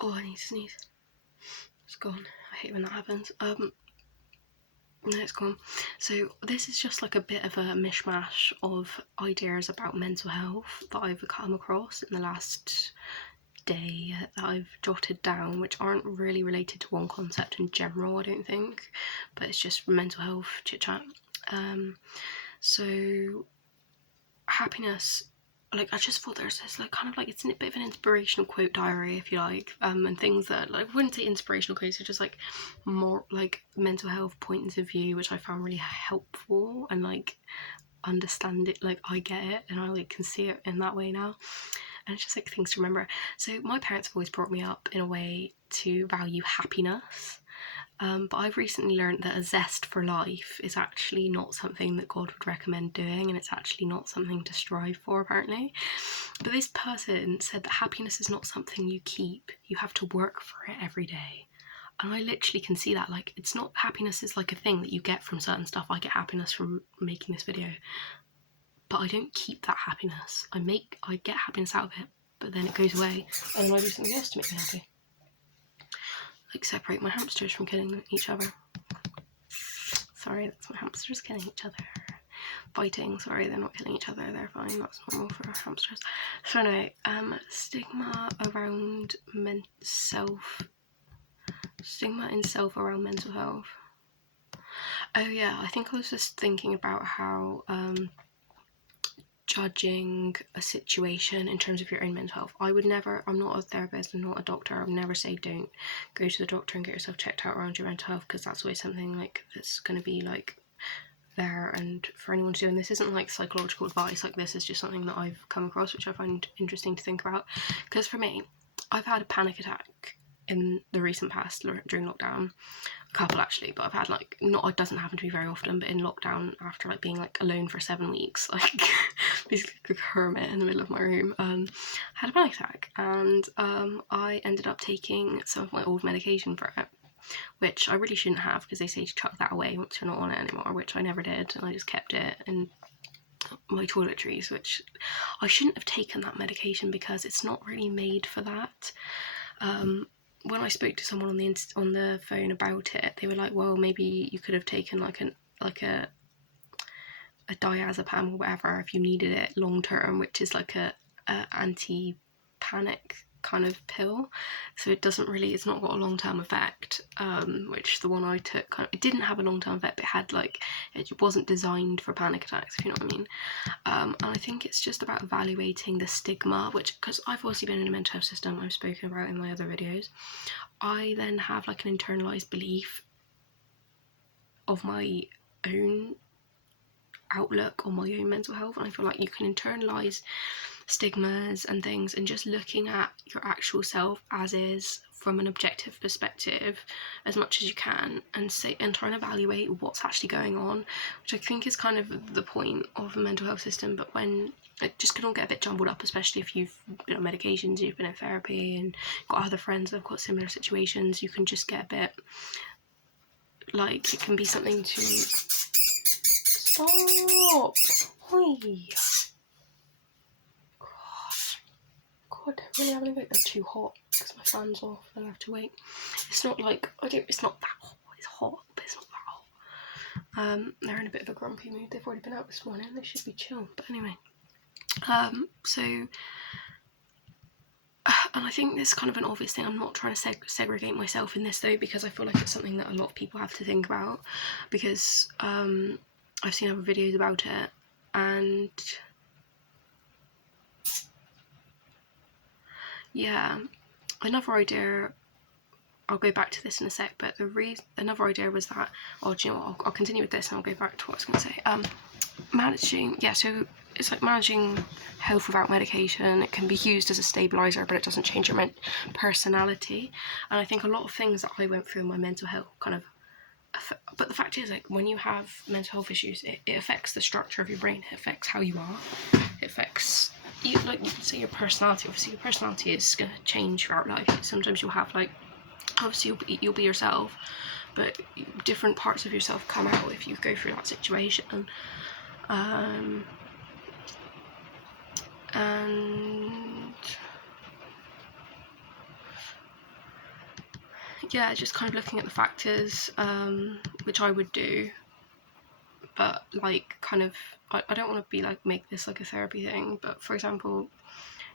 Oh, I need to sneeze. It's gone. I hate when that happens. No, it's gone. So this is just like a bit of a mishmash of ideas about mental health that I've come across in the last day that I've jotted down, which aren't really related to one concept in general, I don't think, but it's just mental health chit chat. So happiness, like, I just thought there's this like kind of like, it's a bit of an inspirational quote diary, if you like, and things that, like, I wouldn't say inspirational quotes, they're just like more like mental health points of view, which I found really helpful and like understand it, like I get it and I like can see it in that way now, and it's just like things to remember. So my parents have always brought me up in a way to value happiness. But I've recently learned that a zest for life is actually not something that God would recommend doing, and it's actually not something to strive for, apparently. But this person said that happiness is not something you keep, you have to work for it every day. And I literally can see that. Like, it's not, happiness is like a thing that you get from certain stuff. I get happiness from making this video, but I don't keep that happiness. I get happiness out of it, but then it goes away, and then I do something else to make me happy. Like separate my hamsters from killing each other. Sorry, that's my hamsters killing each other. Fighting, sorry, they're not killing each other, they're fine, that's normal for hamsters. So anyway, stigma around stigma in self around mental health. Oh yeah, I think I was just thinking about how judging a situation in terms of your own mental health. I would never, I'm not a therapist, I'm not a doctor, I would never say don't go to the doctor and get yourself checked out around your mental health, because that's always something like that's going to be like there, and for anyone to do, and this isn't like psychological advice, like this is just something that I've come across which I find interesting to think about. Because for me, I've had a panic attack in the recent past during lockdown, a couple actually, but I've had like, not, it doesn't happen to me very often, but in lockdown, after like being like alone for 7 weeks, like basically like a hermit in the middle of my room, had a panic attack, and I ended up taking some of my old medication for it, which I really shouldn't have, because they say to chuck that away once you're not on it anymore, which I never did, and I just kept it in my toiletries, which I shouldn't have taken that medication because it's not really made for that. When I spoke to someone on the phone about it, they were like, well, maybe you could have taken like a diazepam or whatever if you needed it long term, which is like a anti-panic kind of pill, so it doesn't really, it's not got a long-term effect, which the one I took kind of, it didn't have a long-term effect, but it had like, it wasn't designed for panic attacks, if you know what I mean. And I think it's just about evaluating the stigma, which, because I've obviously been in a mental health system, I've spoken about in my other videos, I then have like an internalized belief of my own outlook on my own mental health, and I feel like you can internalize stigmas and things, and just looking at your actual self as is from an objective perspective as much as you can, and trying to evaluate what's actually going on, which I think is kind of the point of a mental health system. But when it just can all get a bit jumbled up, especially if you've been on medications, you've been in therapy, and got other friends that have got similar situations, you can just get a bit like, it can be something to stop. Oi. God, really having a bit, they're too hot because my fan's off and I have to wait. It's not like, it's not that hot, it's hot, but it's not that hot. They're in a bit of a grumpy mood, they've already been out this morning, they should be chill, but anyway. And I think this is kind of an obvious thing, I'm not trying to segregate myself in this though, because I feel like it's something that a lot of people have to think about, because I've seen other videos about it, and yeah, another idea, I'll go back to this in a sec, but another idea was that, oh, do you know what, I'll continue with this and I'll go back to what I was going to say. Managing, yeah, so it's like managing health without medication. It can be used as a stabiliser, but it doesn't change your personality. And I think a lot of things that I went through in my mental health kind of, but the fact is, like, when you have mental health issues, it affects the structure of your brain, it affects how you are, it affects, like you could say, your personality. Obviously your personality is going to change throughout life. Sometimes you'll have like, obviously you'll be yourself, but different parts of yourself come out if you go through that situation. And yeah, I think it's just about, like, managing health without medication. It can be used as a stabiliser, but it doesn't change your personality. And I think a lot of things that I went through in my mental health kind of, but the fact is, like, when you have mental health issues, it affects how you are, it affects, like you could say, your personality. Obviously you'll be yourself, but different parts of yourself come out if you go through that situation. And yeah, just kind of looking at the factors, which I would do, but like kind of, I don't want to be like make this like a therapy thing, but for example,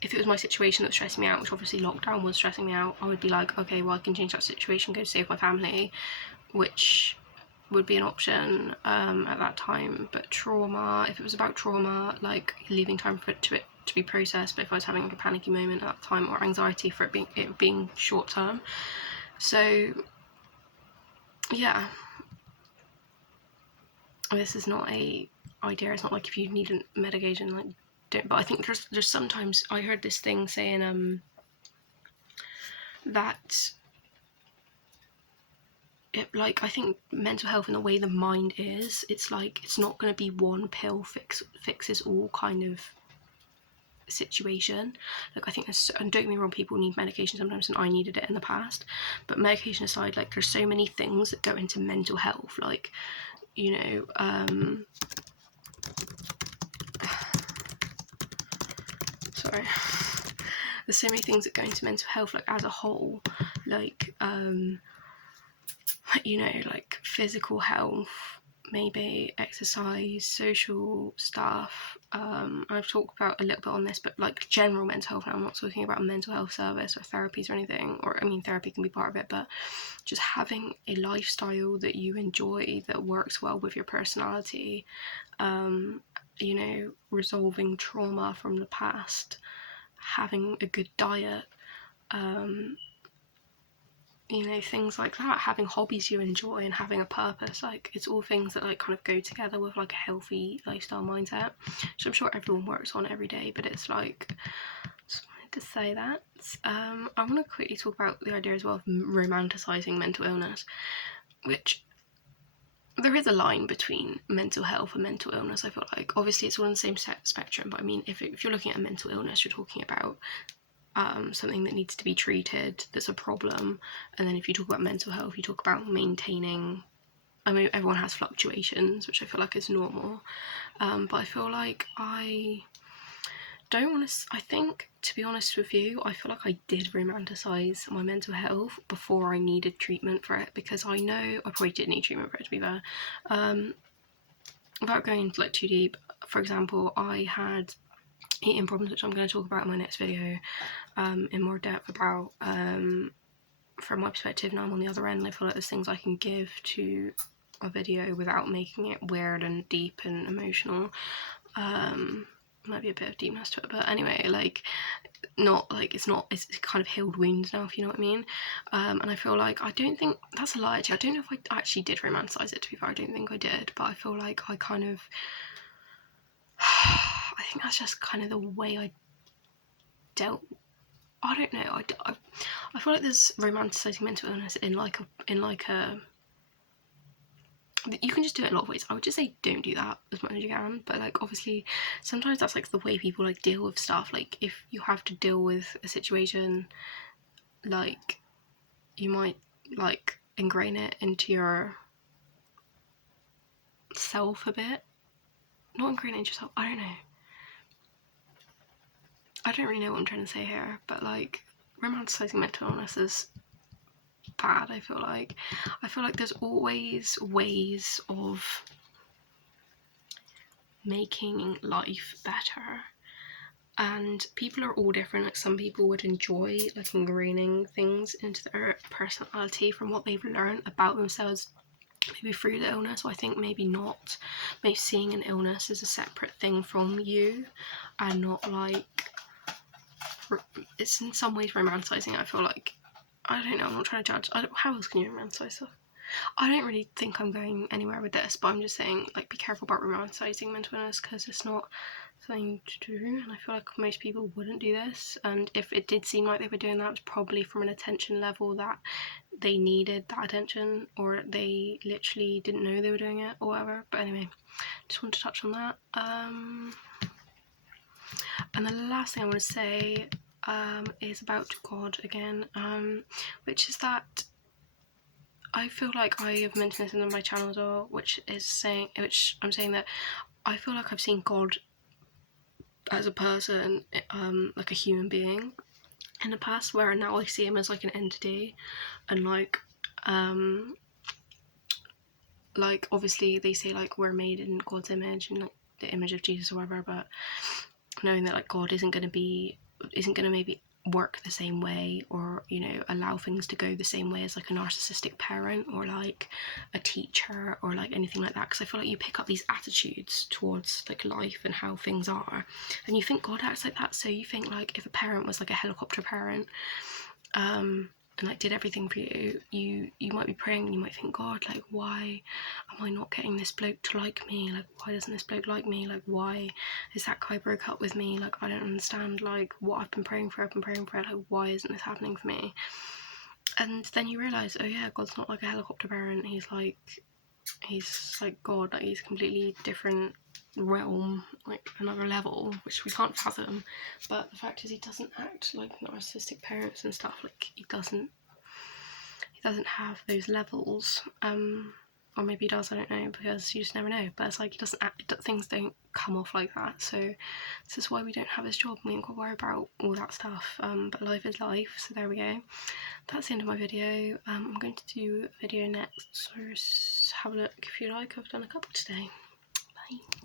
if it was my situation that was stressing me out, which obviously lockdown was stressing me out, I would be like, okay, well I can change that situation, go save my family, which would be an option at that time. But trauma, if it was about trauma, like leaving time for it to be processed, but if I was having like a panicky moment at that time, or anxiety for it being short term. So yeah, this is not a idea, it's not like if you need a medication, like don't, but I think there's sometimes, I heard this thing saying that it, like, I think mental health and the way the mind is, it's like it's not going to be one pill fixes all kind of situation. Like I think there's, and don't get me wrong, people need medication sometimes, and I needed it in the past, but medication aside, like there's so many things that go into mental health, like, you know, sorry, there's so many things that go into mental health, like as a whole, like you know, like physical health, maybe exercise, social stuff. I've talked about a little bit on this, but like general mental health. Now, I'm not talking about a mental health service or therapies or anything, or I mean, therapy can be part of it, but just having a lifestyle that you enjoy, that works well with your personality. You know, resolving trauma from the past, having a good diet, you know, things like that, having hobbies you enjoy and having a purpose, like it's all things that like kind of go together with like a healthy lifestyle mindset, which I'm sure everyone works on every day, but it's like, just wanted to say that. I want to quickly talk about the idea as well of romanticizing mental illness, which there is a line between mental health and mental illness. I feel like obviously it's all on the same spectrum, but I mean, if you're looking at a mental illness, you're talking about something that needs to be treated, that's a problem. And then if you talk about mental health, you talk about maintaining, I mean, everyone has fluctuations, which I feel like is normal. But I feel like I don't want to, I think, to be honest with you, I feel like I did romanticize my mental health before I needed treatment for it, because I know I probably did need treatment for it, to be fair. Without going into like too deep, for example, I had eating problems, which I'm going to talk about in my next video in more depth about, from my perspective. Now I'm on the other end, I feel like there's things I can give to a video without making it weird and deep and emotional. Might be a bit of deepness to it, but anyway, like, not like it's kind of healed wounds now, if you know what I mean. And I feel like, I don't think that's a lie, actually. I don't know if I actually did romanticize it, to be fair. I don't think I did, but I feel like I kind of I think that's just kind of the way I dealt. I don't know. I feel like there's romanticizing mental illness in like a you can just do it in a lot of ways. I would just say don't do that as much as you can, but like obviously sometimes that's like the way people like deal with stuff. Like if you have to deal with a situation, like you might like ingrain it into your self a bit. Not ingrain it into yourself, I don't know. I don't really know what I'm trying to say here, but like romanticizing mental illness is bad. I feel like there's always ways of making life better, and people are all different. Like some people would enjoy like ingraining things into their personality from what they've learned about themselves, maybe through the illness. So I think maybe not, maybe seeing an illness as a separate thing from you, and not like, it's in some ways romanticizing it, I feel like. I don't know, I'm not trying to judge. How else can you romanticize stuff? I don't really think I'm going anywhere with this, but I'm just saying, like, be careful about romanticizing mental illness, because it's not something to do, and I feel like most people wouldn't do this, and if it did seem like they were doing that, it was probably from an attention level that they needed that attention, or they literally didn't know they were doing it, or whatever. But anyway, just wanted to touch on that. And the last thing I want to say is about God again, which is that I feel like I have mentioned this in my channel as well, which I'm saying that I feel like I've seen God as a person, like a human being in the past, where now I see him as like an entity, and like Like, obviously they say like we're made in God's image and like the image of Jesus or whatever, but knowing that like God isn't going to maybe work the same way, or, you know, allow things to go the same way as like a narcissistic parent or like a teacher or like anything like that, because I feel like you pick up these attitudes towards like life and how things are, and you think God acts like that. So you think like if a parent was like a helicopter parent, and like did everything for you, you might be praying and you might think, God, like, why am I not getting this bloke to like me? Like, why doesn't this bloke like me? Like, why is that guy broke up with me? Like, I don't understand like what I've been praying for. Like, why isn't this happening for me? And then you realise, oh yeah, God's not like a helicopter parent. He's like God. Like, he's completely different realm, like another level, which we can't fathom. But the fact is, he doesn't act like narcissistic parents and stuff. Like, he doesn't have those levels. Or maybe he does, I don't know, because you just never know. But it's like, he doesn't act, things don't come off like that. So this is why we don't have his job, and we ain't got to worry about all that stuff. But life is life, so there we go. That's the end of my video. I'm going to do a video next, so just have a look if you like. I've done a couple today. Bye.